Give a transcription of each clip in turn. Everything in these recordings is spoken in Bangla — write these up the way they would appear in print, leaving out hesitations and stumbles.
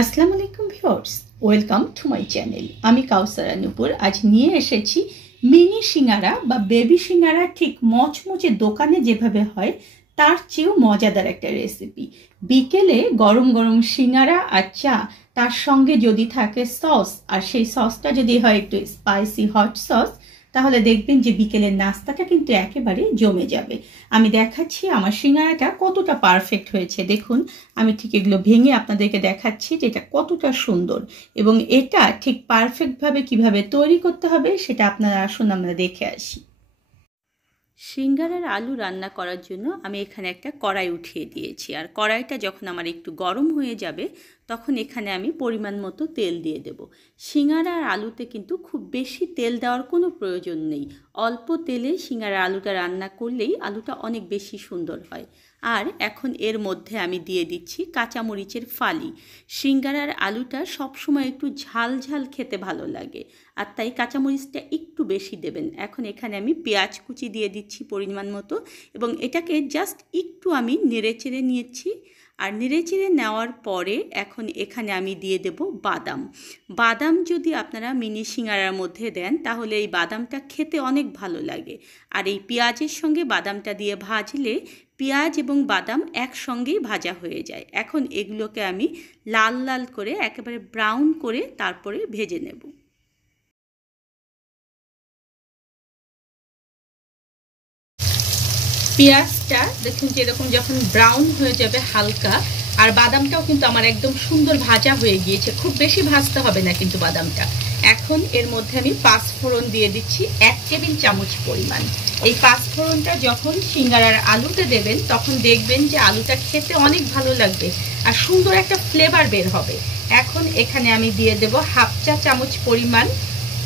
আসসালামু আলাইকুম viewers, welcome to my channel. আমি কাউসারা নূপুর আজ নিয়ে এসেছি মিনি সিঙ্গারা বা বেবি সিঙ্গারা, ঠিক মচমচে দোকানে যেভাবে হয় তার চেয়েও মজাদার একটা রেসিপি। বিকেলে গরম গরম সিঙ্গারা আর চা, তার সঙ্গে যদি থাকে সস, আর সেই সসটা যদি হয় একটু স্পাইসি হট সস, তাহলে দেখবেন যে বিকেলের নাস্তাটা কিন্তু একেবারে জমে যাবে। আমি দেখাচ্ছি আমার সিঙ্গারাটা কতটা পারফেক্ট হয়েছে। দেখুন, আমি ঠিক এগুলো ভেঙে আপনাদেরকে দেখাচ্ছি যে এটা কতটা সুন্দর, এবং এটা ঠিক পারফেক্টভাবে কিভাবে তৈরি করতে হবে সেটা আপনারা আসুন আমরা দেখে আসি। সিঙ্গারার আলু রান্না করার জন্য আমি এখানে একটা কড়াই উঠিয়ে দিয়েছি, আর কড়াইটা যখন আমার একটু গরম হয়ে যাবে তখন এখানে আমি পরিমাণ মতো তেল দিয়ে দেব। সিঙ্গারার আলুতে কিন্তু খুব বেশি তেল দেওয়ার কোনো প্রয়োজন নেই, অল্প তেলে সিঙ্গারার আলুটা রান্না করলেই আলুটা অনেক বেশি সুন্দর হয়। আর এখন এর মধ্যে আমি দিয়ে দিচ্ছি কাঁচামরিচের ফালি। সিঙ্গারার আলুটা সবসময় একটু ঝাল ঝাল খেতে ভালো লাগে, আর তাই কাঁচামরিচটা একটু বেশি দেবেন। এখন এখানে আমি পেঁয়াজ কুচি দিয়ে দিচ্ছি পরিমাণ মতো, এবং এটাকে জাস্ট একটু আমি নেড়েচেড়ে নিয়েছি। আর নেড়েচেড়ে নেওয়ার পরে এখন এখানে আমি দিয়ে দেব বাদাম। বাদাম যদি আপনারা মিনি সিঙ্গারার মধ্যে দেন তাহলে এই বাদামটা খেতে অনেক ভালো লাগে। আর এই পেঁয়াজের সঙ্গে বাদামটা দিয়ে ভাজলে পেঁয়াজ এবং বাদাম একসঙ্গেই ভাজা হয়ে যায়। এখন এগুলোকে আমি লাল লাল করে একেবারে ব্রাউন করে তারপরে ভেজে নেব। পেঁয়াজটা দেখুন যে এরকম যখন ব্রাউন হয়ে যাবে হালকা, আর বাদামটাও কিন্তু আমার একদম সুন্দর ভাজা হয়ে গিয়েছে, খুব বেশি ভাজতে হবে না কিন্তু বাদামটা। এখন এর মধ্যে আমি পাঁচফোড়ন দিয়ে দিচ্ছি 1 টেবিল চামচ পরিমাণ। এই পাঁচফোড়নটা যখন সিঙ্গারার আলুতে দেবেন তখন দেখবেন যে আলুটা খেতে অনেক ভালো লাগবে আর সুন্দর একটা ফ্লেভার বের হবে। এখন এখানে আমি দিয়ে দেব 1/2 চা চামচ পরিমাণ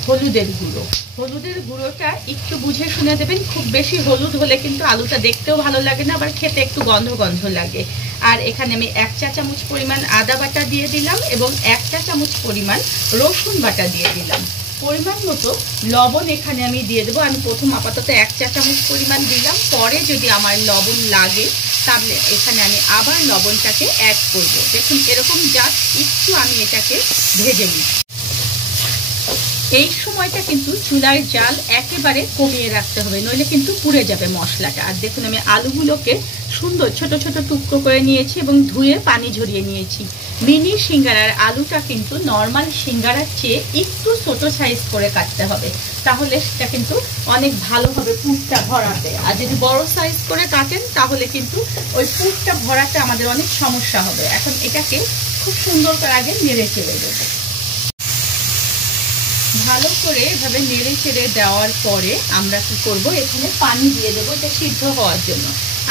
হলুদের গুঁড়ো। হলুদের গুঁড়োটা একটু বুঝে শুনে দেবেন, খুব বেশি হলুদ হলে কিন্তু আলুটা দেখতেও ভালো লাগে না, আবার খেতে একটু গন্ধ গন্ধ লাগে। আর এখানে আমি 1 চা চামচ পরিমাণ আদা বাটা দিয়ে দিলাম, এবং 1 চা চামচ পরিমাণ রসুন বাটা দিয়ে দিলাম। পরিমাণ মতো লবণ এখানে আমি দিয়ে দেবো। আমি প্রথম আপাতত 1 চা চামচ পরিমাণ দিলাম, পরে যদি আমার লবণ লাগে তাহলে এখানে আমি আবার লবণটাকে অ্যাড করব। দেখুন এরকম জাস্ট একটু আমি এটাকে ভেজে নিই। এই সময়টা কিন্তু চুলার জাল একেবারে কমিয়ে রাখতে হবে, নইলে কিন্তু পুড়ে যাবে মশলাটা। আর দেখুন আমি আলুগুলোকে সুন্দর ছোট ছোট টুকরো করে নিয়েছি এবং ধুয়ে পানি ঝরিয়ে নিয়েছি। মিনি সিঙ্গারার আলুটা কিন্তু নর্মাল সিঙ্গারার চেয়ে একটু ছোট সাইজ করে কাটতে হবে, তাহলে সেটা কিন্তু অনেক ভালো হবে পুরটা ভরাতে। আর যদি বড় সাইজ করে কাটেন তাহলে কিন্তু ওই পুরটা ভরাতে আমাদের অনেক সমস্যা হবে। এখন এটাকে খুব সুন্দর করে আগে নেড়ে চেড়ে দেবো। ভালো করে এভাবে নেড়ে চেড়ে দেওয়ার পরে আমরা কি করব, এখানে পানি দিয়ে দেবো এটা সিদ্ধ হওয়ার জন্য।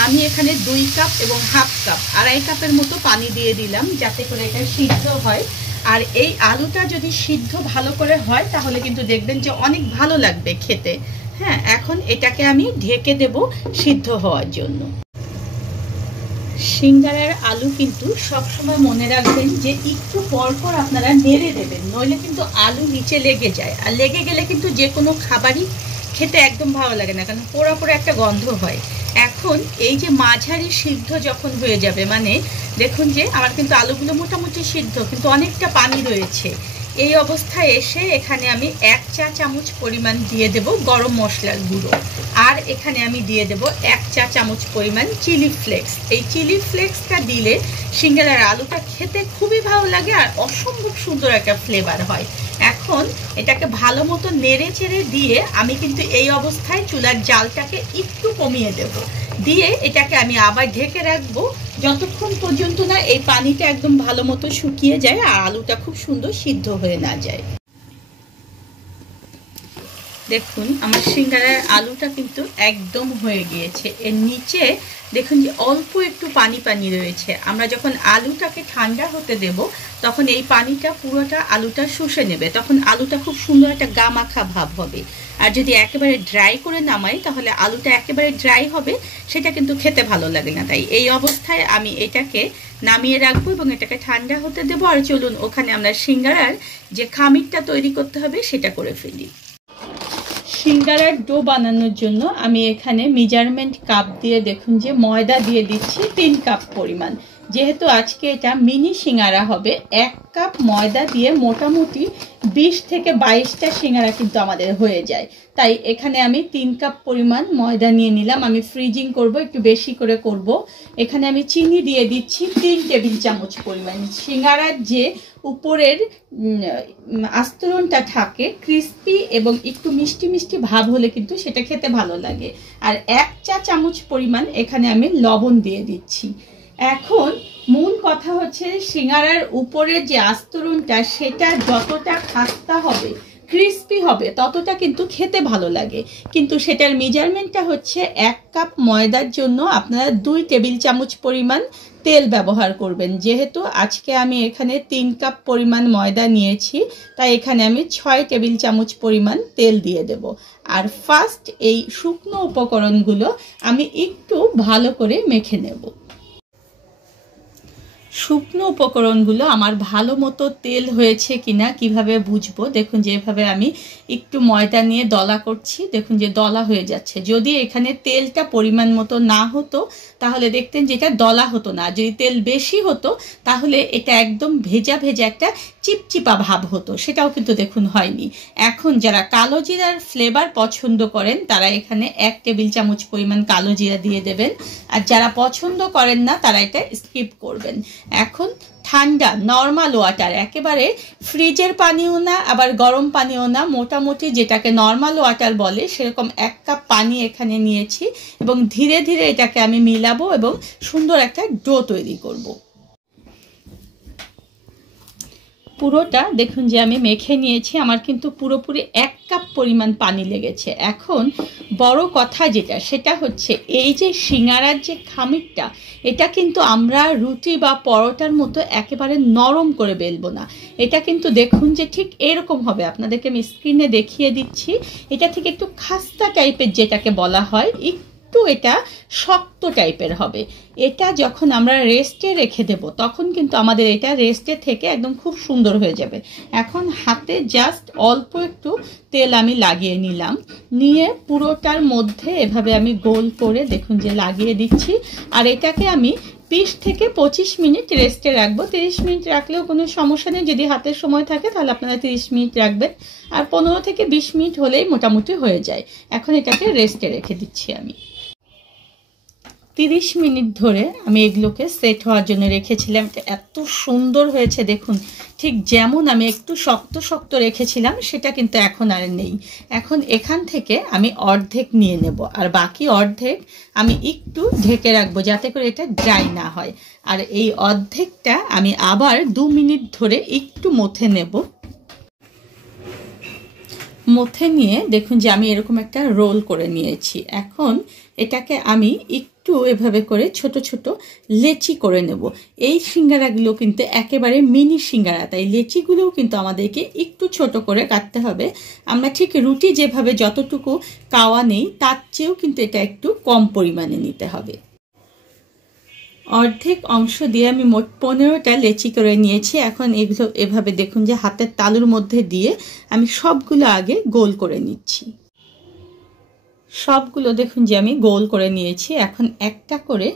আমি এখানে 2 কাপ এবং 1/2 কাপ 2.5 কাপের মতো পানি দিয়ে দিলাম, যাতে করে এটা সিদ্ধ হয়। আর এই আলুটা যদি সিদ্ধ ভালো করে হয় তাহলে কিন্তু দেখবেন যে অনেক ভালো লাগবে খেতে। হ্যাঁ, এখন এটাকে আমি ঢেকে দেব সিদ্ধ হওয়ার জন্য। সিঙ্গারার আলু কিন্তু সবসময় মনে রাখবেন যে একটু পর পর আপনারা নেড়ে দেবেন, নইলে কিন্তু আলু নিচে লেগে যায়, আর লেগে গেলে কিন্তু যে কোনো খাবারই খেতে একদম ভালো লাগে না, কারণ পোড়া পোড়া একটা গন্ধ হয়। এখন এই যে মাঝারি সিদ্ধ যখন হয়ে যাবে, মানে দেখুন যে আমার কিন্তু আলুগুলো মোটামুটি সিদ্ধ কিন্তু অনেকটা পানি রয়েছে, এই অবস্থায় এসে এখানে আমি 1 চা চামচ পরিমাণ দিয়ে দেব গরম মশলার গুঁড়ো। আর এখানে আমি দিয়ে দেব 1 চা চামচ পরিমাণ চিলি ফ্লেক্স। এই চিলি ফ্লেক্সটা দিলে সিঙ্গারার আলুটা খেতে খুবই ভালো লাগে আর অসম্ভব সুন্দর একটা ফ্লেভার হয়। এখন এটাকে ভালো মতো নেড়ে চেড়ে দিয়ে আমি কিন্তু এই অবস্থায় চুলার জালটাকে একটু কমিয়ে দেব, দিয়ে এটাকে আমি আবার ঢেকে রাখবো যতক্ষণ পর্যন্ত না এই পানিটা একদম ভালো মতো শুকিয়ে যায় আর আলুটা খুব সুন্দর সিদ্ধ হয়ে না যায়। দেখুন আমার সিঙ্গারার আলুটা কিন্তু একদম হয়ে গিয়েছে। এর নিচে দেখুন যে অল্প একটু পানি পানি রয়েছে। আমরা যখন আলুটাকে ঠান্ডা হতে দেব তখন এই পানিটা পুরোটা আলুটা শুষে নেবে, তখন আলুটা খুব সুন্দর একটা গামাখা ভাব হবে। আর যদি একেবারে ড্রাই করে নামাই তাহলে আলুটা একেবারে ড্রাই হবে, সেটা কিন্তু খেতে ভালো লাগে না। তাই এই অবস্থায় আমি এটাকে নামিয়ে রাখবো এবং এটাকে ঠান্ডা হতে দেবো। আর চলুন ওখানে আমরা সিঙ্গারার যে খামিরটা তৈরি করতে হবে সেটা করে ফেলি। সিঙ্গারার ডো বানানোর জন্য আমি এখানে মেজারমেন্ট কাপ দিয়ে দেখুন যে ময়দা দিয়ে দিচ্ছি 3 কাপ পরিমাণ। যেহেতু আজকে এটা মিনি সিঙ্গারা হবে, 1 কাপ ময়দা দিয়ে মোটামুটি 20 থেকে 22টা সিঙ্গারা কিন্তু আমাদের হয়ে যায়। তাই এখানে আমি 3 কাপ পরিমাণ ময়দা নিয়ে নিলাম। আমি ফ্রিজিং করব, একটু বেশি করে করব। এখানে আমি চিনি দিয়ে দিচ্ছি 3 টেবিল চামচ পরিমাণ। সিঙ্গারার যে উপরের আস্তরণটা থাকে ক্রিস্পি এবং একটু মিষ্টি মিষ্টি ভাব হলে কিন্তু সেটা খেতে ভালো লাগে। আর 1 চা চামচ পরিমাণ এখানে আমি লবণ দিয়ে দিচ্ছি। এখন মূল কথা হচ্ছে সিঙ্গারার উপরের যে আস্তরণটা সেটা যতটা খাস্তা হবে, ক্রিস্পি হবে, ততটা কিন্তু খেতে ভালো লাগে। কিন্তু সেটার মেজারমেন্টটা হচ্ছে 1 কাপ ময়দার জন্য আপনারা 2 টেবিল চামচ পরিমাণ তেল ব্যবহার করবেন। যেহেতু আজকে আমি এখানে 3 কাপ পরিমাণ ময়দা নিয়েছি, তাই এখানে আমি 6 টেবিল চামচ পরিমাণ তেল দিয়ে দেব। আর ফার্স্ট এই শুকনো উপকরণগুলো আমি একটু ভালো করে মেখে নেব। শুকনো উপকরণগুলো আমার ভালো মতো তেল হয়েছে কিনা কিভাবে বুঝবো? দেখুন যেভাবে আমি একটু ময়দা নিয়ে দলা করছি, দেখুন যে দলা হয়ে যাচ্ছে। যদি এখানে তেলটা পরিমাণ মতো না হতো তাহলে দেখতেন যে এটা দলা হতো না। যদি তেল বেশি হতো তাহলে এটা একদম ভেজা ভেজা একটা চিপচিপা ভাব হতো, সেটাও কিন্তু দেখুন হয়নি। এখন যারা কালো জিরার ফ্লেভার পছন্দ করেন তারা এখানে 1 টেবিল চামচ পরিমাণ কালো জিরা দিয়ে দেবেন। আর যারা পছন্দ করেন না তারা এটা স্কিপ করবেন। এখন ঠান্ডা নর্মাল ওয়াটার, একেবারে ফ্রিজের পানিও না আবার গরম পানিও না, মোটামুটি যেটাকে নর্মাল ওয়াটার বলে সেরকম 1 কাপ পানি এখানে নিয়েছি এবং ধীরে ধীরে এটাকে আমি মিলাবো এবং সুন্দর একটা ডো তৈরি করব। পুরোটা দেখুন যে আমি মেখে নিয়েছি, আমার কিন্তু পুরোপুরি 1 কাপ পরিমাণ পানি লেগেছে। এখন বড় কথা যেটা সেটা হচ্ছে এই যে সিঙ্গারার যে খামিরটা, এটা কিন্তু আমরা রুটি বা পরোটার মতো একেবারে নরম করে বেলবো না। এটা কিন্তু দেখুন যে ঠিক এরকম হবে, আপনাদেরকে আমি স্ক্রিনে দেখিয়ে দিচ্ছি। এটা থেকে একটু খাস্তা টাইপের যেটাকে বলা হয়, একটু এটা শক্ত টাইপের হবে। এটা যখন আমরা রেস্টে রেখে দেব তখন কিন্তু আমাদের এটা রেস্টে থেকে একদম খুব সুন্দর হয়ে যাবে। এখন হাতে জাস্ট অল্প একটু তেল আমি লাগিয়ে নিলাম, নিয়ে পুরোটার মধ্যে এভাবে আমি গোল করে দেখুন যে লাগিয়ে দিচ্ছি। আর এটাকে আমি 20 থেকে 25 মিনিট রেস্টে রাখবো। 30 মিনিট রাখলেও কোনো সমস্যা নেই, যদি হাতের সময় থাকে তাহলে আপনারা 30 মিনিট রাখবেন। আর 15 থেকে 20 মিনিট হলেই মোটামুটি হয়ে যায়। এখন এটাকে রেস্টে রেখে দিচ্ছি আমি। 30 মিনিট ধরে আমি এগুলোকে সেট হওয়ার জন্য রেখেছিলাম। এত সুন্দর হয়েছে দেখুন, ঠিক যেমন আমি একটু শক্ত শক্ত রেখেছিলাম সেটা কিন্তু এখন আর নেই। এখন এখান থেকে আমি অর্ধেক নিয়ে নেব আর বাকি অর্ধেক আমি একটু ঢেকে রাখবো যাতে করে এটা ড্রাই না হয়। আর এই অর্ধেকটা আমি আবার 2 মিনিট ধরে একটু মথে নেব। মথে নিয়ে দেখুন যে আমি এরকম একটা রোল করে নিয়েছি। এখন এটাকে আমি একটু এভাবে করে ছোট ছোট লেচি করে নেব। এই সিঙ্গারাগুলো কিন্তু একেবারে মিনি সিঙ্গারা, তাই লেচিগুলোও কিন্তু আমাদেরকে একটু ছোট করে কাটতে হবে। আমরা ঠিক রুটি যেভাবে যতটুকু কাওয়া নেই তার চেয়েও কিন্তু এটা একটু কম পরিমাণে নিতে হবে। অর্ধেক অংশ দিয়ে আমি মোট 15টা লেচি করে নিয়েছি। এখন এগুলো এভাবে দেখুন যে হাতের তালুর মধ্যে দিয়ে আমি সবগুলো আগে গোল করে নিচ্ছি। সবগুলো দেখুন যে আমি গোল করে নিয়েছি। এখন একটা করে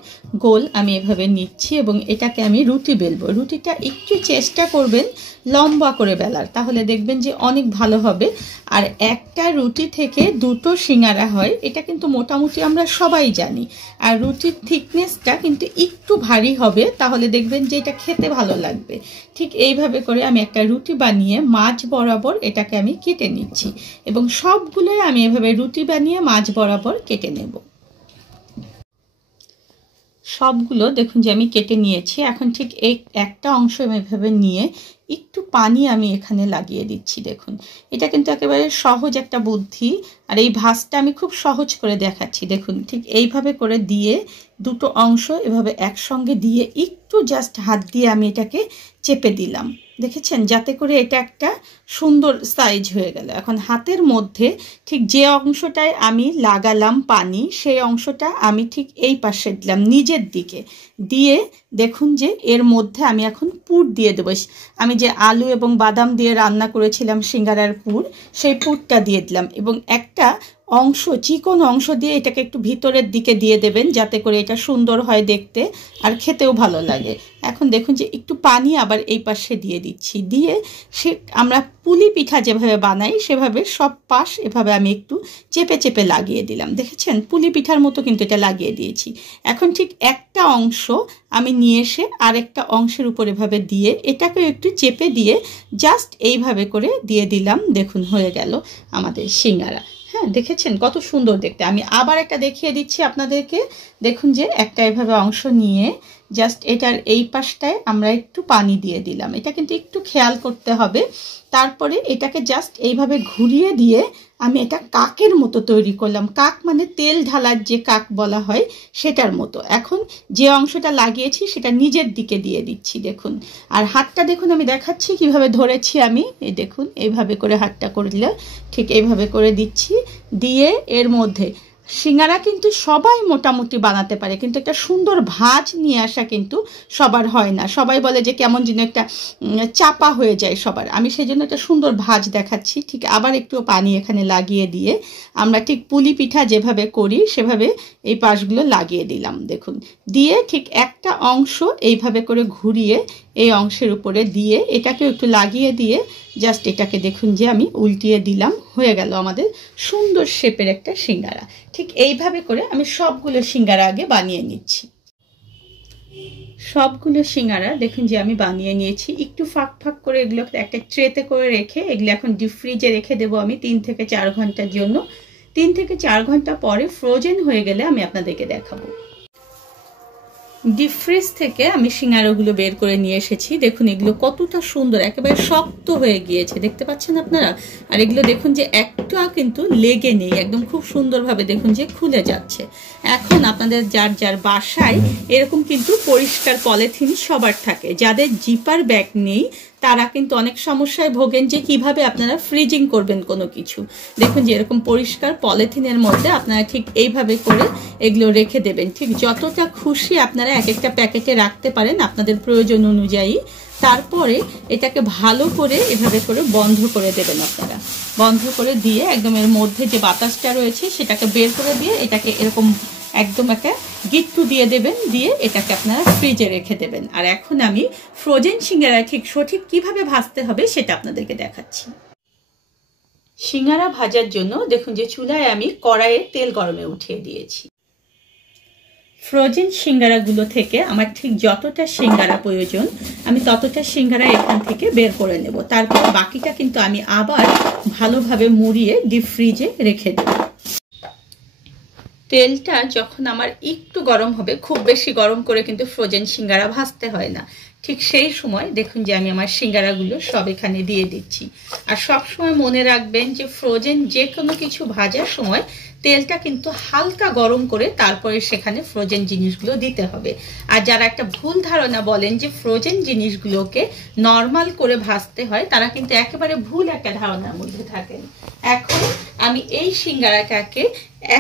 গোল আমি এভাবে নিচ্ছি এবং এটাকে আমি রুটি বেলবো। রুটিটা একটু চেষ্টা করবেন লম্বা করে বেলার, তাহলে দেখবেন যে অনেক ভালো হবে। আর একটা রুটি থেকে 2টো সিঙ্গারা হয়, এটা কিন্তু মোটামুটি আমরা সবাই জানি। আর রুটির থিকনেসটা কিন্তু একটু ভারী হবে, তাহলে দেখবেন যে এটা খেতে ভালো লাগবে। ঠিক এইভাবে করে আমি একটা রুটি বানিয়ে মাঝ বরাবর এটাকে আমি কেটে নিচ্ছি এবং সবগুলোই আমি এভাবে রুটি বানিয়ে মাঝ বরাবর কেটে নেব। সবগুলো দেখুন যে আমি কেটে নিয়েছি। এখন ঠিক এই একটা অংশ আমি এভাবে নিয়ে একটু পানি আমি এখানে লাগিয়ে দিচ্ছি। দেখুন এটা কিন্তু একেবারে সহজ একটা বুদ্ধি, আর এই ভাঁজটা আমি খুব সহজ করে দেখাচ্ছি। দেখুন ঠিক এইভাবে করে দিয়ে 2টো অংশ এভাবে একসঙ্গে দিয়ে একটু জাস্ট হাত দিয়ে আমি এটাকে চেপে দিলাম, দেখেছেন, যাতে করে এটা একটা সুন্দর সাইজ হয়ে গেল। এখন হাতের মধ্যে ঠিক যে অংশটায় আমি লাগালাম পানি, সেই অংশটা আমি ঠিক এই পাশে দিলাম নিচের দিকে দিয়ে দেখুন যে এর মধ্যে আমি এখন পুর দিয়ে দেবো। আমি যে আলু এবং বাদাম দিয়ে রান্না করেছিলাম সিঙ্গারার পুর, সেই পুরটা দিয়ে দিলাম এবং একটা অংশ, চিকন অংশ দিয়ে এটাকে একটু ভিতরের দিকে দিয়ে দেবেন, যাতে করে এটা সুন্দর হয় দেখতে আর খেতেও ভালো লাগে। এখন দেখুন যে একটু পানি আবার এই পাশে দিয়ে দিচ্ছি, দিয়ে সে আমরা পুলি পিঠা যেভাবে বানাই সেভাবে সব পাশ এভাবে আমি একটু চেপে চেপে লাগিয়ে দিলাম। দেখেছেন, পুলি পিঠার মতো কিন্তু এটা লাগিয়ে দিয়েছি। এখন ঠিক একটা অংশ আমি নিয়ে এসে আরেকটা অংশের উপর এভাবে দিয়ে এটাকে একটু চেপে দিয়ে জাস্ট এইভাবে করে দিয়ে দিলাম। দেখুন হয়ে গেল আমাদের সিঙ্গারা। হ্যাঁ, দেখেছেন কত সুন্দর দেখতে। আমি আবার একটা দেখিয়ে দিচ্ছি আপনাদেরকে। দেখুন যে একটা এভাবে অংশ নিয়ে জাস্ট এটার এই পাশটায় আমরা একটু পানি দিয়ে দিলাম, এটা কিন্তু একটু খেয়াল করতে হবে। তারপরে এটাকে জাস্ট এইভাবে ঘুরিয়ে দিয়ে আমি এটা কাকের মতো তৈরি করলাম। কাক মানে তেল ঢালার যে কাক বলা হয় সেটার মতো। এখন যে অংশটা লাগিয়েছি সেটা নিজের দিকে দিয়ে দিচ্ছি দেখুন। আর হাতটা দেখুন আমি দেখাচ্ছি কিভাবে ধরেছি আমি। এই দেখুন এইভাবে করে হাতটা করলে ঠিক এইভাবে করে দিচ্ছি, দিয়ে এর মধ্যে সিঙ্গারা কিন্তু সবাই মোটামুটি বানাতে পারে, কিন্তু একটা সুন্দর ভাঁজ নিয়ে আসা কিন্তু সবার হয় না। সবাই বলে যে কেমন যেন একটা চাপা হয়ে যায় সবার। আমি সেই জন্য একটা সুন্দর ভাঁজ দেখাচ্ছি। ঠিক আবার একটু পানি এখানে লাগিয়ে দিয়ে আমরা ঠিক পুলি পিঠা যেভাবে করি সেভাবে এই পাশগুলো লাগিয়ে দিলাম দেখুন। দিয়ে ঠিক একটা অংশ এইভাবে করে ঘুরিয়ে এই অংশের উপরে দিয়ে এটাকেও একটু লাগিয়ে দিয়ে জাস্ট এটাকে দেখুন যে আমি উল্টিয়ে দিলাম। হয়ে গেল আমাদের সুন্দর শেপের একটা সিঙ্গারা। ঠিক এইভাবে করে আমি সবগুলো সিঙ্গারা আগে বানিয়ে নিচ্ছি। সবগুলো সিঙ্গারা দেখুন যে আমি বানিয়ে নিয়েছি। একটু ফাঁক ফাঁক করে এগুলো একটা ট্রেতে করে রেখে এগুলো এখন ডিপ ফ্রিজে রেখে দেবো আমি 3 থেকে 4 ঘন্টার জন্য। 3 থেকে 4 ঘন্টা পরে ফ্রোজেন হয়ে গেলে আমি আপনাদেরকে দেখাবো। ডিপ ফ্রিজ থেকে আমি সিঙ্গারাগুলো বের করে নিয়ে এসেছি। দেখুন এগুলো কতটা সুন্দর, একেবারে শক্ত হয়ে গিয়েছে, দেখতে পাচ্ছেন আপনারা। আর এগুলো দেখুন যে একটা কিন্তু লেগে নেই, একদম খুব সুন্দরভাবে দেখুন যে খুলে যাচ্ছে। এখন আপনাদের যার যার বাসায় এরকম কিন্তু পরিষ্কার পলিথিন সবার থাকে। যাদের জিপার ব্যাগ নেই তারা কিন্তু অনেক সমস্যায় ভোগেন যে কিভাবে আপনারা ফ্রিজিং করবেন কোনো কিছু। দেখুন যে এরকম পরিষ্কার পলিথিনের মধ্যে আপনারা ঠিক এইভাবে করে এগুলো রেখে দেবেন। ঠিক যতটা খুশি আপনারা এক একটা প্যাকেটে রাখতে পারেন আপনাদের প্রয়োজন অনুযায়ী। তারপরে এটাকে ভালো করে এভাবে করে বন্ধ করে দেবেন আপনারা। বন্ধ করে দিয়ে একদম এর মধ্যে যে বাতাসটা রয়েছে সেটাকে বের করে দিয়ে এটাকে এরকম একদম একটা গিট্টু দিয়ে দেবেন, দিয়ে এটাকে আপনারা ফ্রিজে রেখে দেবেন। আর এখন আমি ফ্রোজেন সিঙ্গারা ঠিক সঠিক কিভাবে ভাজতে হবে সেটা আপনাদেরকে দেখাচ্ছি। সিঙ্গারা ভাজার জন্য দেখুন যে চুলায় আমি কড়াইয়ে তেল গরমে উঠিয়ে দিয়েছি। ফ্রোজেন সিঙ্গারাগুলো থেকে আমার ঠিক যতটা সিঙ্গারা প্রয়োজন আমি ততটা সিঙ্গারা এখান থেকে বের করে নেব। তারপর বাকিটা কিন্তু আমি আবার ভালোভাবে মুড়িয়ে ডিপ ফ্রিজে রেখে দেব। তেলটা যখন আমার একটু গরম হবে, খুব বেশি গরম করে কিন্তু ফ্রোজেন সিঙ্গারা ভাজতে হয় না, ঠিক সেই সময় দেখুন যে আমি আমার সিঙ্গারাগুলো সব এখানে দিয়ে দিচ্ছি। আর সব সময় মনে রাখবেন যে ফ্রোজেন যে কোনো কিছু ভাজার সময় তেলটা কিন্তু হালকা গরম করে তারপরে সেখানে ফ্রোজেন জিনিসগুলো দিতে হবে। আর যারা একটা ভুল ধারণা বলেন যে ফ্রোজেন জিনিসগুলোকে নর্মাল করে ভাজতে হয়, তারা কিন্তু একেবারে ভুল একটা ধারণার মধ্যে থাকেন। এখন আমি এই সিঙ্গারাটাকে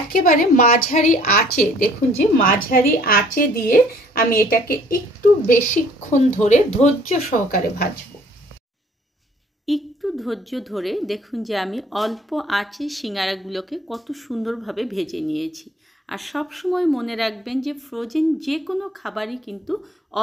একেবারে মাঝারি আঁচে, দেখুন যে মাঝারি আঁচে দিয়ে আমি এটাকে একটু বেশিক্ষণ ধরে ধৈর্য সহকারে ভাজবো। একটু ধৈর্য ধরে দেখুন যে আমি অল্প আঁচে সিঙ্গারাগুলোকে কত সুন্দরভাবে ভেজে নিয়েছি। আর সব সময় মনে রাখবেন যে ফ্রোজেন যে কোনো খাবারই কিন্তু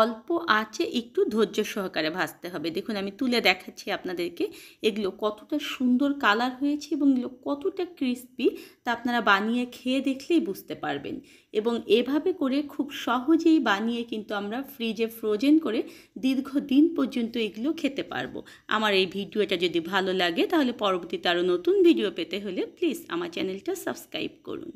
অল্প আঁচে একটু ধৈর্য সহকারে ভাজতে হবে। দেখুন আমি তুলে দেখাচ্ছি আপনাদেরকে এগুলো কতটা সুন্দর কালার হয়েছে এবং এগুলো কতটা ক্রিস্পি তা আপনারা বানিয়ে খেয়ে দেখলেই বুঝতে পারবেন। এবং এভাবে করে খুব সহজেই বানিয়ে কিন্তু আমরা ফ্রিজে ফ্রোজেন করে দীর্ঘদিন পর্যন্ত এগুলো খেতে পারবো। আমার এই ভিডিওটা যদি ভালো লাগে তাহলে পরবর্তীতে আরও নতুন ভিডিও পেতে হলে প্লিজ আমার চ্যানেলটা সাবস্ক্রাইব করুন।